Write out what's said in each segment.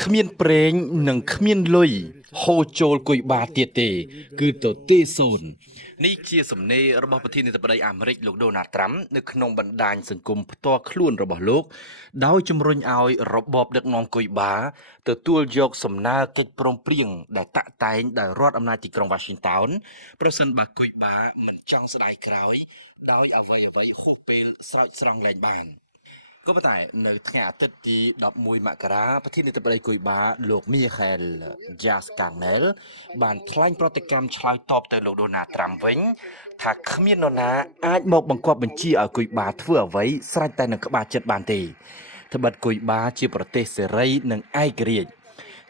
គ្មានប្រេងនិងគ្មានលុយហូរចូលគុយបាទៀតទេគឺទៅទេសូននេះជាសំណេររបស់ប្រធានាធិបតីអាមេរិកលោកដូណាល់ត្រាំនៅក្នុងបណ្ដាញសង្គមផ្ទាល់ខ្លួនរបស់លោកដោយជំរុញឲ្យរបបដឹកនាំគុយបាទទួលយកសំណើកិច្ចព្រមព្រៀងដែលតាក់តែងដោយរដ្ឋអំណាចទីក្រុង Washington ប្រសិនបើគុយបាមិនចង់ស្ដាយក្រោយដោយអ្វីៗហួសពេលស្រោចស្រង់លែងបានក៏ប៉ុន្តែនៅថ្ងៃអាទិត្យទី11មករាប្រធានាធិបតីគុយបាលោកមីខែលយ៉ាសកាងណែលបានថ្លែងប្រតិកម្មឆ្លើយតបទៅលោកដូណាល់ត្រាំវិញថាគ្មាននរណាអាចមកបង្គាប់បញ្ជាឲ្យគុយបាធ្វើអ្វីស្រេចតែនឹងក្បាលចិត្តបានទេត្បិតគុយបាជាប្រទេសសេរីនិងឯករាជ្យ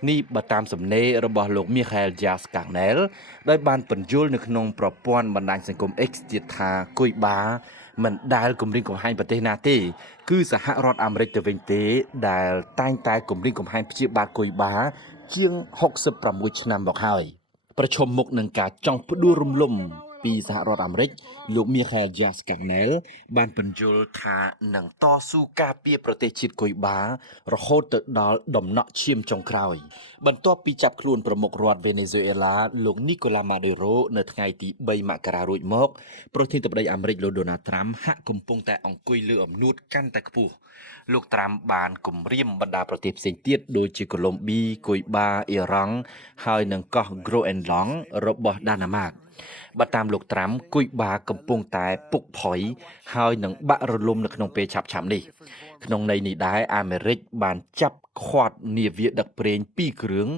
នេះបើតាមសំណេររបស់លោកមីខែលយ៉ាសកាងណែលដោយបានពន្យល់នៅក្នុងប្រព័ន្ធបណ្ដាញសង្គម X ទៀតថាគុយបាមិនដែលគម្រាមកំហែងប្រទេសណាទេគឺសហរដ្ឋអាមេរិកទៅវិញទេដែលតែងតែគម្រាមកំហែងព្យាបាលគុយបាជាង66ឆ្នាំមកហើយប្រឈមមុខនឹងការចង់ផ្ដួលរំលំពីសហរដ្ឋអាមេរិកលោកមីខែលយ៉ាសកាងណែលបានពន្យល់ថានឹងតស៊ូការពារប្រទេសជាតិគុយបារហូតទៅដល់ដំណក់ឈាមចុងក្រោយបន្ទាប់ពីចាប់ខ្លួនប្រមុខរដ្ឋវេណេស៊ុយអេឡាលោកនីកូឡាម៉ាឌូរ៉ូនៅថ្ងៃទី3មករារួចមកប្រធានាធិបតីអាមេរិកលោកដូណាល់ត្រាំហាក់កំពុងតែអង្គុយលើអំនួតកាន់តែខ្ពស់លោកត្រាំបានគម្រាមបណ្ដាប្រទេសផ្សេងទៀតដូចជាកូឡុំប៊ីគុយបាអ៊ីរ៉ង់ហើយនិងកោះ Groenland របស់ដាណាម៉ាកបើតាមលោកត្រាំគុយបាកំពុងតែពុកផុយហើយនឹងបាក់រលំនៅក្នុងពេលឆាប់ៗនេះក្នុងន័យនេះដែរអាមេរិកបានចាប់ឃាត់នាវាដឹកប្រេង2គ្រឿង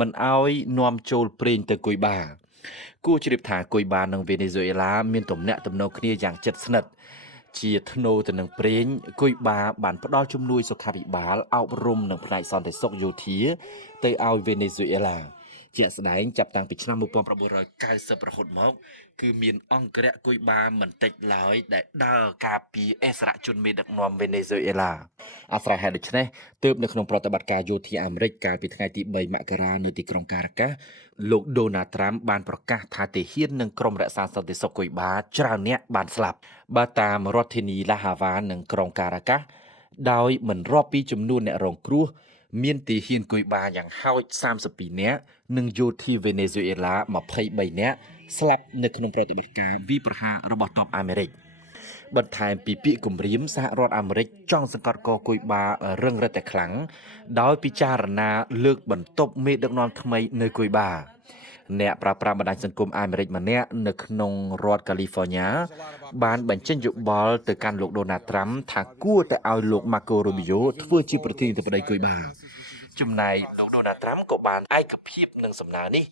មិនឲ្យនាំចូលប្រេងទៅគុយបាគួរជ្រាបថាគុយបានិងវេណេស៊ុយអេឡាមានទំនាក់ទំនងគ្នាយ៉ាងជិតស្និទ្ធជាធ្នូទៅនឹងប្រេងគុយបាបានផ្ដល់ជំនួយសុខាភិបាលអប់រំនិងផ្នែកសន្តិសុខយោធាទៅឲ្យវេណេស៊ុយអេឡាជាក់ស្ដែងចាប់តាំងពីឆ្នាំ1990រហូតមកគឺមានអង្គរៈគុយបាមិនតិចឡើយដែលដើរការពារអិសរាជជនមេដឹកនាំវេណេស៊ុយអេឡាអាស្រ័យហេតុដូច្នេះទើបនៅក្នុងប្រតិបត្តិការយោធាអាមេរិកកាលពីថ្ងៃទី3មករានៅទីក្រុងការ៉ាកាសលោកដូណាល់ត្រាំបានប្រកាសថាទាហាននិងក្រុមរក្សាសន្តិសុខគុយបាច្រើនអ្នកបានស្លាប់បើតាមរដ្ឋធានីឡាហាវ៉ានិងក្រុងការ៉ាកាសដោយមិនរាប់ពីចំនួនអ្នករងគ្រោះមានទាហានគុយបាយ៉ាងហោច32នាក់និងយោធាវេណេស៊ុយអេឡា23នាក់ស្លាប់នៅក្នុងប្រតិបត្តិការវាយប្រហាររបស់ទ័ពអាមេរិកបន្ថែមពីពាក្យគម្រាមសហរដ្ឋអាមេរិកចង់សង្កត់កគុយបារឹងរិតតែខ្លាំងដោយពិចារណាលើកបន្ទប់មេដឹកនាំថ្មីនៅគុយបាអ្នកប្រើប្រាស់បណ្ដាញសង្គមអាមេរិកម្នាក់នៅក្នុងរដ្ឋកាលីហ្វ័រញ៉ាបានបញ្ចេញយោបល់ទៅកាន់លោកដូណាល់ត្រាំថាគួរតែឲ្យលោកម៉ាកូរូប៊ីយ៉ូធ្វើជាប្រធានាធិបតីគុយបាចំណែកលោកដូណាល់ត្រាំក៏បានឯកភាពនឹងសំណើនេះ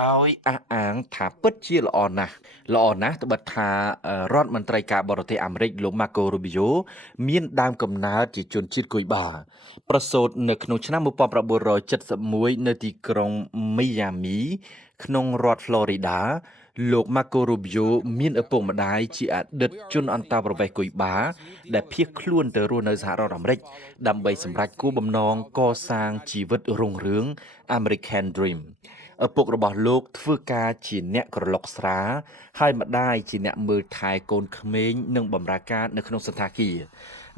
ដោយអះអាងថាពិតជាល្អណាស់ត្បិតថារដ្ឋមន្ត្រីការបរទេសអាមេរិកលោកម៉ាកូរូប៊ីយ៉ូមានដើមកំណើតជាជនជាតិគុយបាប្រសូតនៅក្នុងឆ្នាំ1971នៅទីក្រុងមីយ៉ាមីក្នុងរដ្ឋ Florida លោកម៉ាកូរូប៊ីយ៉ូមានឪពុកម្ដាយជាអតីតជនអន្តោប្រវេសន៍គុយបាដែលភៀសខ្លួនទៅរស់នៅសហរដ្ឋអាមេរិកដើម្បីសម្រេចគោលបំណងកសាងជីវិតរុងរឿង American Dream ឪពុករបស់លោកធ្វើការជាអ្នកក្រឡុកស្រាហើយម្ដាយជាអ្នកមើលថែកូនក្មេងនិងបម្រើការនៅក្នុងសន្តាគារ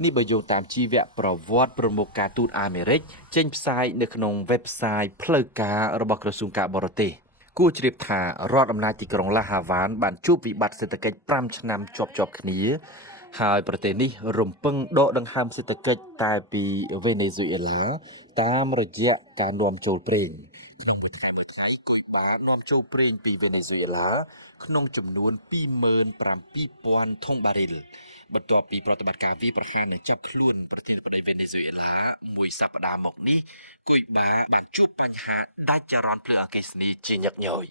នេះបើយោងតាមជីវប្រវត្តិប្រមុខការទូតអាមេរិកចេញផ្សាយនៅក្នុង website ផ្លូវការរបស់ក្រសួងការបរទេសគួរជ្រាបថារដ្ឋអំណាចទីក្រុងឡាហាវ៉ានបានជួបវិបត្តិសេដ្ឋកិច្ច5ឆ្នាំជាប់គ្នាហើយប្រទេសនេះរំពឹងដកដង្ហើមសេដ្ឋកិច្ចតែពីវេណេស៊ុយអេឡាតាមរយៈការនាំចូលប្រេងក្នុងមួយថ្ងៃគុយបានាំចូលប្រេងពីវេណេស៊ុយអេឡាក្នុងចំនួន27,000 ធុងបារីលបន្ទាប់ពីប្រតិបត្តិការវាយប្រហារនិងចាប់ខ្លួនប្រធានាធិបតីវេណេស៊ុយអេឡាមួយសប្តាហ៍មកនេះគុយបាបានជួបបញ្ហាដាច់ចរន្តភ្លើងអគ្គិសនីជាញឹកញយ